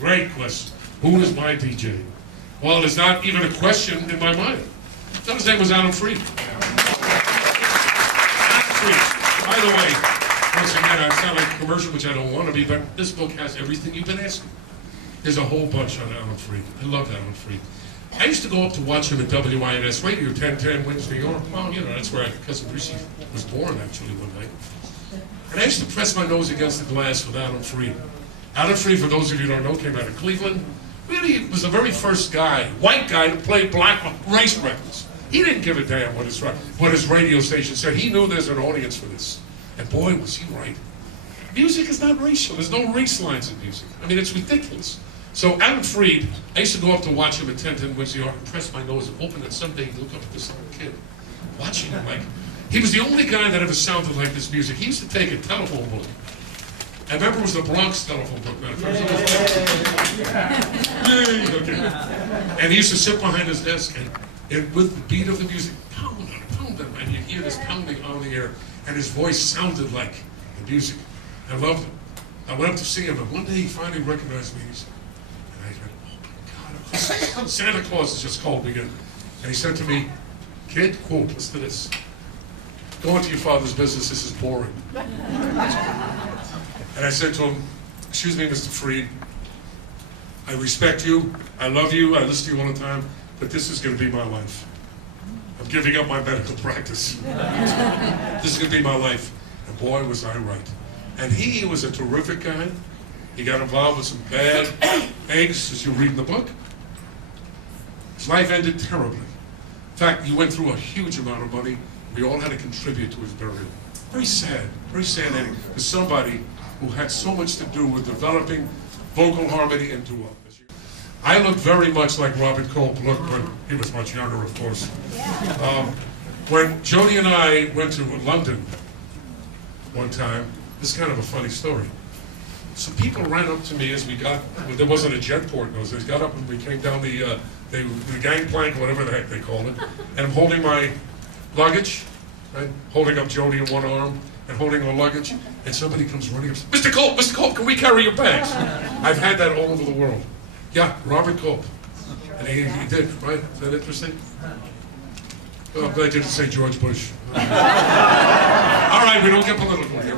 Great question. Who is my DJ? Well, it's not even a question in my mind. His name was Adam Freed. Adam Freed. By the way, once again, I sound like a commercial, which I don't want to be, but this book has everything you've been asking. There's a whole bunch on Adam Freed. I love Adam Freed. I used to go up to watch him at WINS Radio, 1010 Wins, New York. Well, you know, that's where cousin Brucie was born, actually, one night. And I used to press my nose against the glass with Adam Freed. Adam Freed, for those of you who don't know, came out of Cleveland. Really was the very first guy, white guy, to play black race records. He didn't give a damn what his radio station said. He knew there's an audience for this. And boy, was he right. Music is not racial. There's no race lines in music. I mean, it's ridiculous. So Adam Freed, I used to go up to watch him at 1010 Wins, New York, and press my nose and hoping that someday he'd look up at this little kid, watching him like, he was the only guy that ever sounded like this music. He used to take a telephone book. I remember it was the Bronx telephone book, man. Okay. And he used to sit behind his desk and with the beat of the music, pound on pound on, and you hear this pounding on the air, and his voice sounded like the music. I loved him. I went up to see him, and one day he finally recognized me. He said, and I said, oh my God, Santa Claus has just called me again. And he said to me, kid, quote, listen to this. Go into your father's business, this is boring. And I said to him, excuse me, Mr. Freed, I respect you, I love you, I listen to you all the time, but this is going to be my life. I'm giving up my medical practice. This is going to be my life. And boy, was I right. And he was a terrific guy. He got involved with some bad eggs, as you read in the book. His life ended terribly. In fact, he went through a huge amount of money. We all had to contribute to his burial. Very sad ending for somebody who had so much to do with developing vocal harmony and doo-wop. I look very much like Robert Culp looked when he was much younger, of course. When Jody and I went to London one time, this is kind of a funny story. Some people ran up to me as we got, there wasn't a jet port in those days, got up and we came down the gangplank, whatever the heck they call it, and I'm holding my luggage, right? Holding up Jody in one arm and holding her luggage, and somebody comes running up, Mr. Culp, can we carry your bags? I've had that all over the world. Yeah, Robert Culp. And he did, right? Is that interesting? Well, I'm glad you didn't say George Bush. All right, we don't get political here.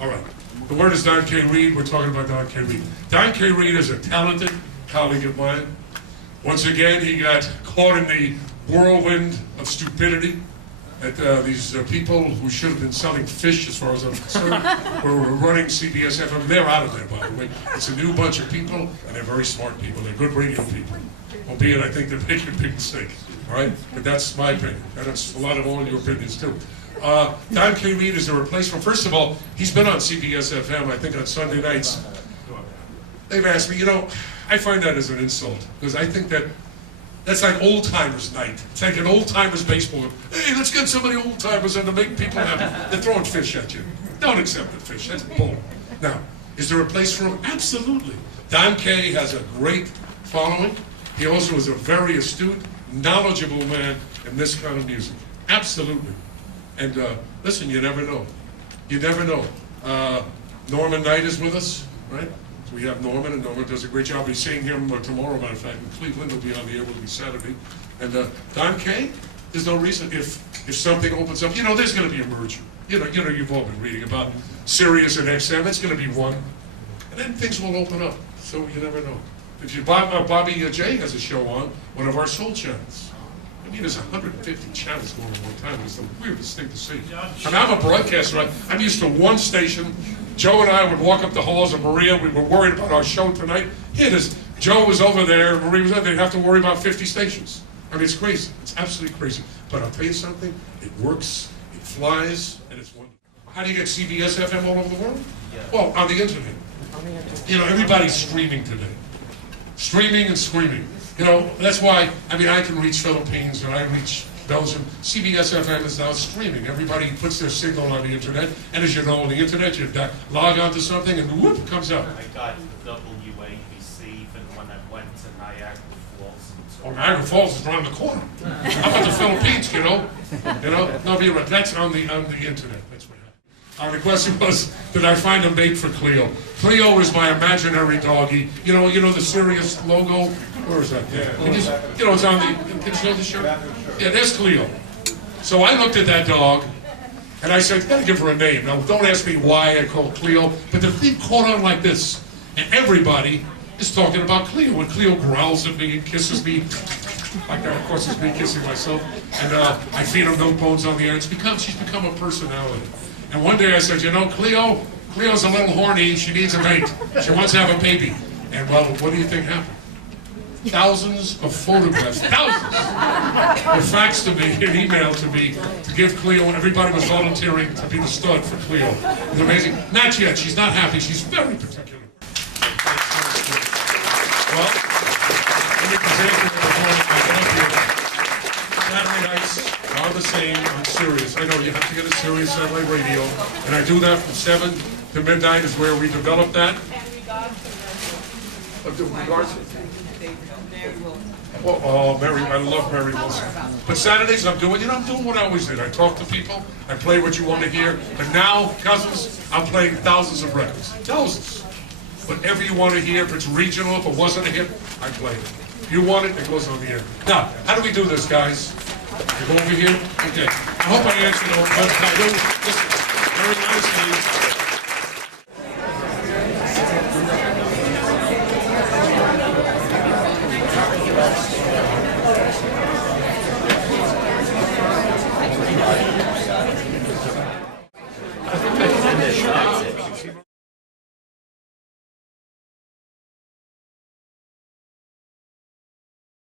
All right, the word is Don K. Reed. We're talking about Don K. Reed. Don K. Reed is a talented colleague of mine. Once again, he got caught in the whirlwind of stupidity that these people who should have been selling fish, as far as I'm concerned, were running CBS-FM. They're out of there, by the way. It's a new bunch of people, and they're very smart people. They're good radio people. Albeit, I think they're making a big mistake. All right? But that's my opinion. And that's a lot of all your opinions, too. Don K. Reed is a replacement. First of all, he's been on CBS-FM, I think, on Sunday nights. They've asked me, you know, I find that as an insult, because I think that's like old-timers night. It's like an old-timers baseball. Hey, let's get some of the old-timers in to make people happy. They're throwing fish at you. Don't accept the fish. That's bull. Now, is there a place for him? Absolutely. Don K. has a great following. He also is a very astute, knowledgeable man in this kind of music. Absolutely. And listen, you never know. You never know. Norman Knight is with us, right? So we have Norman, and Norman does a great job. He's seeing him tomorrow, matter of fact, in Cleveland. He'll be on the air, will be Saturday. And Don K., there's no reason, if something opens up, you know, there's going to be a merger. You know, you've all been reading about Sirius and XM. It's going to be one. And then things will open up. So you never know. If you, Bobby J has a show on one of our soul channels. I mean, there's 150 channels going at one time. It's the weirdest thing to see. And I'm a broadcaster. I'm used to one station. Joe and I would walk up the halls of Maria. We were worried about our show tonight. Here it is. Joe was over there. Maria was there. They'd have to worry about 50 stations. I mean, it's crazy. It's absolutely crazy. But I'll tell you something. It works. It flies. And it's wonderful. How do you get CBS-FM all over the world? Well, on the internet. You know, everybody's streaming today. Streaming and screaming. You know, that's why, I mean, I can reach Philippines and I reach Belgium. CBS-FM is now streaming. Everybody puts their signal on the internet. And as you know, on the internet, you log onto something and whoop, it comes out. I got WABC for the one that went to Niagara Falls. Oh, Niagara Falls is around the corner. How about the Philippines, you know? You know? No, you're right. That's on the internet. That's what happened. The question was, did I find a mate for Cleo? Cleo is my imaginary doggy. You know the Sirius logo? Where is that? Yeah. It's on the, can you show the shirt? Yeah, there's Cleo. So I looked at that dog, and I said, gotta give her a name. Now, don't ask me why I call Cleo, but the thing caught on like this. And everybody is talking about Cleo, and Cleo growls at me and kisses me. Like that, of course, it's me kissing myself. And I feed her milk bones on the air. She's become a personality. And one day I said, Cleo's a little horny. She needs a mate. She wants to have a baby. And well, what do you think happened? Thousands of photographs, thousands, were faxed to me and emailed to me to give Cleo. Everybody was volunteering to be the stud for Cleo. It was amazing. Not yet. She's not happy. She's very particular. Well, let me present you with Saturday nights are the same on Sirius. I know you have to get a Sirius satellite radio, and I do that from 7 to midnight is where we develop that. Oh, Mary, I love Mary Wilson. But Saturdays I'm doing what I always did. I talk to people, I play what you want to hear, but now, cousins, I'm playing thousands of records. Thousands. Whatever you want to hear, if it's regional, if it wasn't a hit, I play it. If you want it, it goes on the air. Now, how do we do this, guys? You go over here? Okay. I hope I answered all the questions. Listen, very honestly,